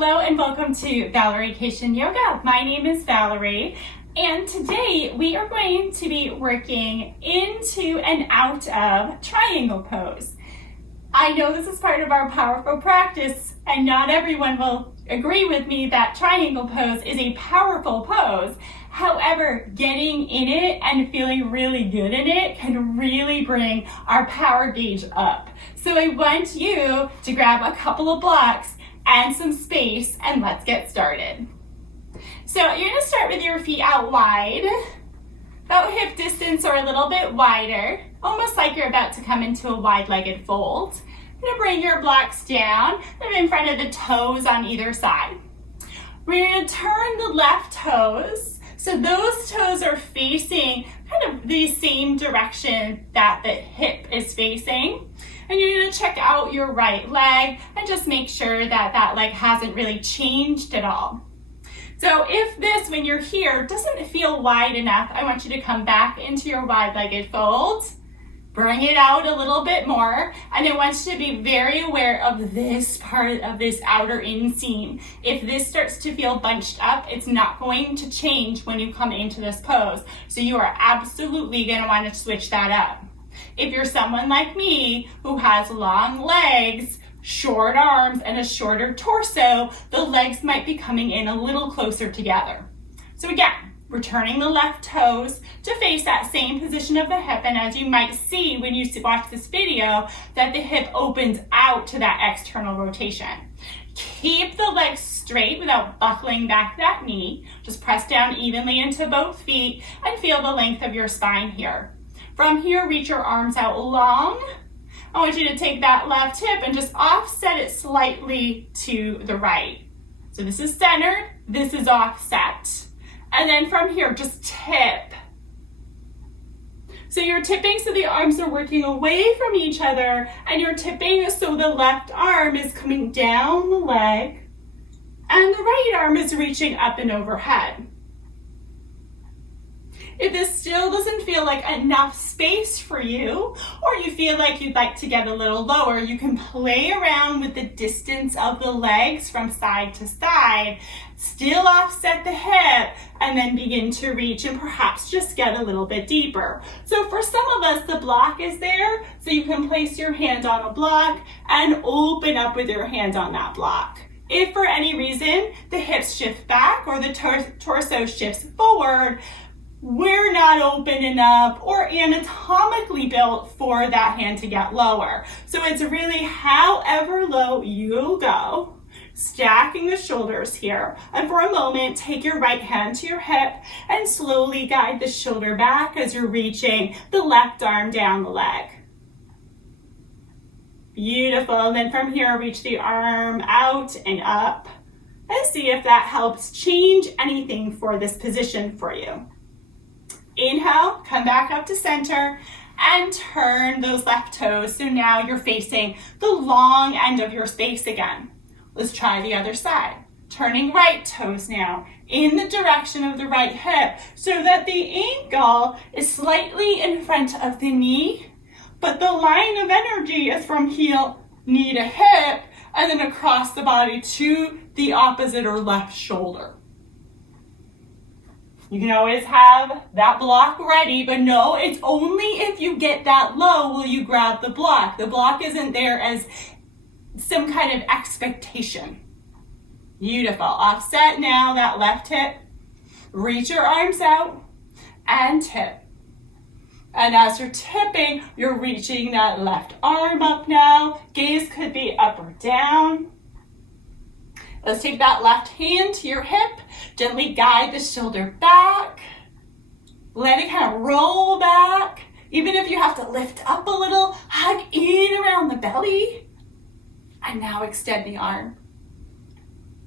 Hello and welcome to Valeriecation Yoga. My name is Valerie, and today we are going to be working into and out of triangle pose. I know this is part of our powerful practice, and not everyone will agree with me that triangle pose is a powerful pose. However, getting in it and feeling really good in it can really bring our power gauge up. So I want you to grab a couple of blocks and some space, and let's get started. So you're gonna start with your feet out wide, about hip distance or a little bit wider, almost like you're about to come into a wide-legged fold. You're gonna bring your blocks down, they're in front of the toes on either side. We're gonna turn the left toes, so those toes are facing kind of the same direction that the hip is facing. And you're gonna check out your right leg and just make sure that that leg hasn't really changed at all. So if this, when you're here, doesn't feel wide enough, I want you to come back into your wide-legged fold, bring it out a little bit more, and I want you to be very aware of this part of this outer inseam. If this starts to feel bunched up, it's not going to change when you come into this pose. So you are absolutely gonna wanna switch that up. If you're someone like me who has long legs, short arms, and a shorter torso, the legs might be coming in a little closer together. So again, we're turning the left toes to face that same position of the hip, and as you might see when you watch this video, that the hip opens out to that external rotation. Keep the legs straight without buckling back that knee. Just press down evenly into both feet and feel the length of your spine here. From here, reach your arms out long. I want you to take that left hip and just offset it slightly to the right. So this is centered, this is offset. And then from here, just tip. So you're tipping so the arms are working away from each other, and you're tipping so the left arm is coming down the leg, and the right arm is reaching up and overhead. If this still doesn't feel like enough space for you, or you feel like you'd like to get a little lower, you can play around with the distance of the legs from side to side, still offset the hip, and then begin to reach and perhaps just get a little bit deeper. So for some of us, the block is there, so you can place your hand on a block and open up with your hand on that block. If for any reason the hips shift back or the torso shifts forward, we're not open enough or anatomically built for that hand to get lower. So it's really however low you'll go, stacking the shoulders here. And for a moment, take your right hand to your hip and slowly guide the shoulder back as you're reaching the left arm down the leg. Beautiful. And then from here, reach the arm out and up and see if that helps change anything for this position for you. Inhale, come back up to center and turn those left toes. So now you're facing the long end of your space again. Let's try the other side. Turning right toes now in the direction of the right hip so that the ankle is slightly in front of the knee, but the line of energy is from heel, knee to hip, and then across the body to the opposite or left shoulder. You can always have that block ready, but no, it's only if you get that low will you grab the block. The block isn't there as some kind of expectation. Beautiful. Offset now that left hip. Reach your arms out and tip. And as you're tipping, you're reaching that left arm up now. Gaze could be up or down. Let's take that left hand to your hip. Gently guide the shoulder back. Let it kind of roll back. Even if you have to lift up a little, hug in around the belly. And now extend the arm.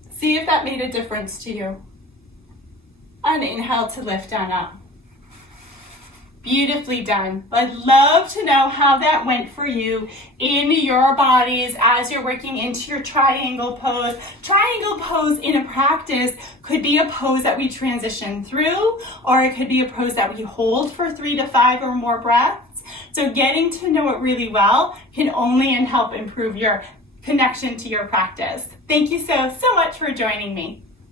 See if that made a difference to you. And inhale to lift down up. Beautifully done. I'd love to know how that went for you in your bodies as you're working into your triangle pose. Triangle pose in a practice could be a pose that we transition through, or it could be a pose that we hold for 3 to 5 or more breaths. So getting to know it really well can only help improve your connection to your practice. Thank you so much for joining me.